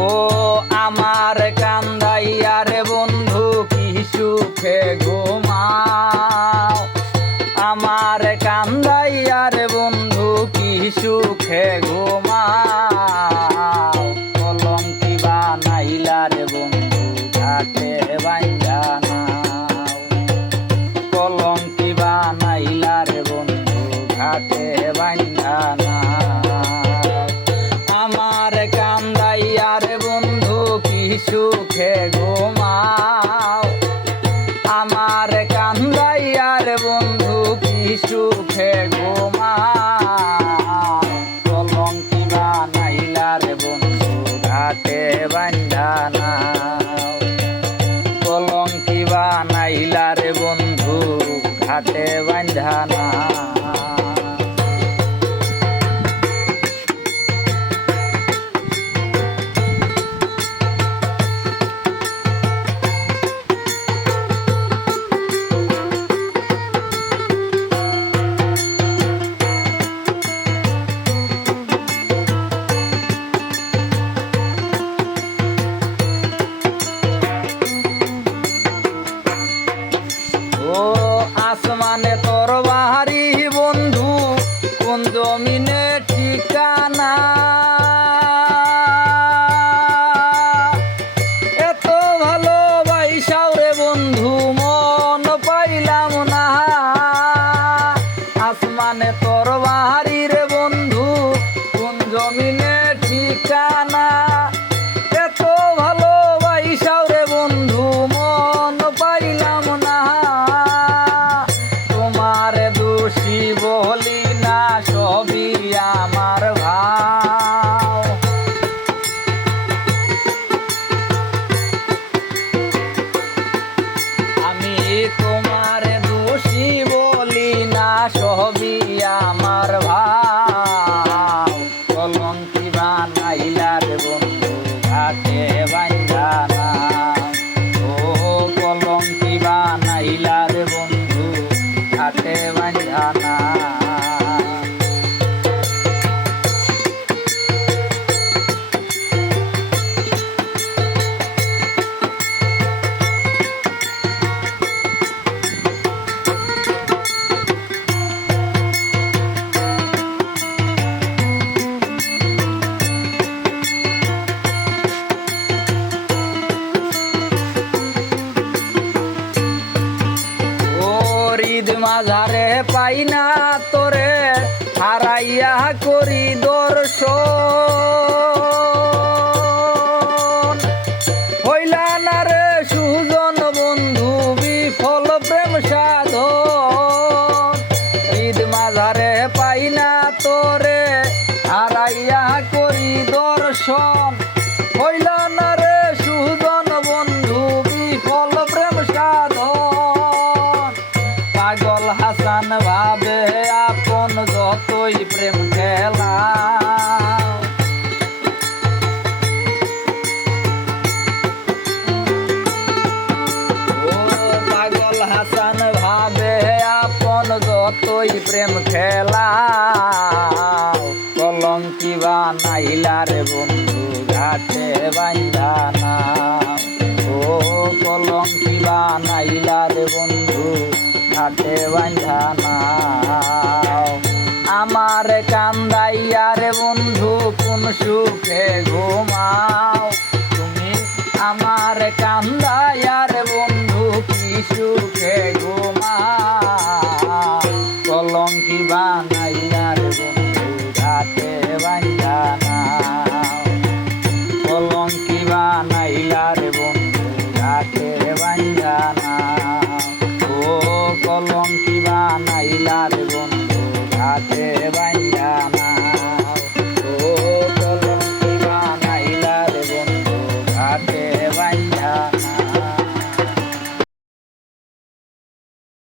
ও আমার কান্দাইয়া রে বন্ধু কি সুখে ঘুমাও, আমার কান্দাইয়া রে বন্ধু কি সুখে ঘুমাও। কলঙ্কি বানাইলা রে বন্ধু ঘাটে বাইন্ধা নাও, কলঙ্কি বানাইলা রে বন্ধু ঘাটে বাইন্ধা নাও। আমার কান্দাইয়া রে বন্ধু কি সুখে ঘুমাও, আমার কান্দাইয়া রে বন্ধু কি সুখে ঘুমাও। কলঙ্কি বানাইলা রে বন্ধু ঘাটে বাইন্ধা নাও, কলঙ্কি বানাইলা রে বন্ধু ঘাটে বাইন্ধা নাও। ও আসমানে তোর বাহারি বন্ধু কোন জমিনে ঠিকানা, এত ভালোবাসাও রে বন্ধু মন পাইলাম না। আসমানে তোর বাহারি রে বন্ধু কোন জমিনে ঠিকানা, এত ভালোবাসাও রে বন্ধু মন পাইলাম না। তোমার দোষী বলি না সবই আমার ভাও, আমি তোমার দোষী বলি না সবই আমার ভাও। কলঙ্কি বানাইলা রে বন্ধু ঘাটে বাইন্ধা নাও, ও কলঙ্কি বানাইলা রে বন্ধু ঘাটে বাইন্ধা নাও। ঈদ মাঝারে পাই না তোরে হারাইয়া করি দর্শন, হইলা না রে সুজন বন্ধু বিফল প্রেম সাধন। ঈদ মাঝারে পাই না তোরে হারাইয়া করি দর্শন, হইলা না রে সুজন বন্ধু বিফল প্রেম সাধন। পাগল হাসান ভাবে আপন যতই প্রেম খেলা, ও পাগল হাসান ভাবে আপন যতই প্রেম খেলা। কলঙ্কি বানাইলা রে বন্ধু ঘাটে বাইন্ধা নাও, ও কলঙ্কি বানাইলা রে বন্ধু ঘাটে বাইন্ধা নাও। আমার কান্দাইয়া রে বন্ধু কোন সুখে ঘুমাও, তুমি আমার কান্দাইয়া রে বন্ধু কি সুখে ঘুমাও। কলঙ্কি বানাইলা রে বন্ধু ঘাটে বাইন্ধা নাও, কলঙ্কি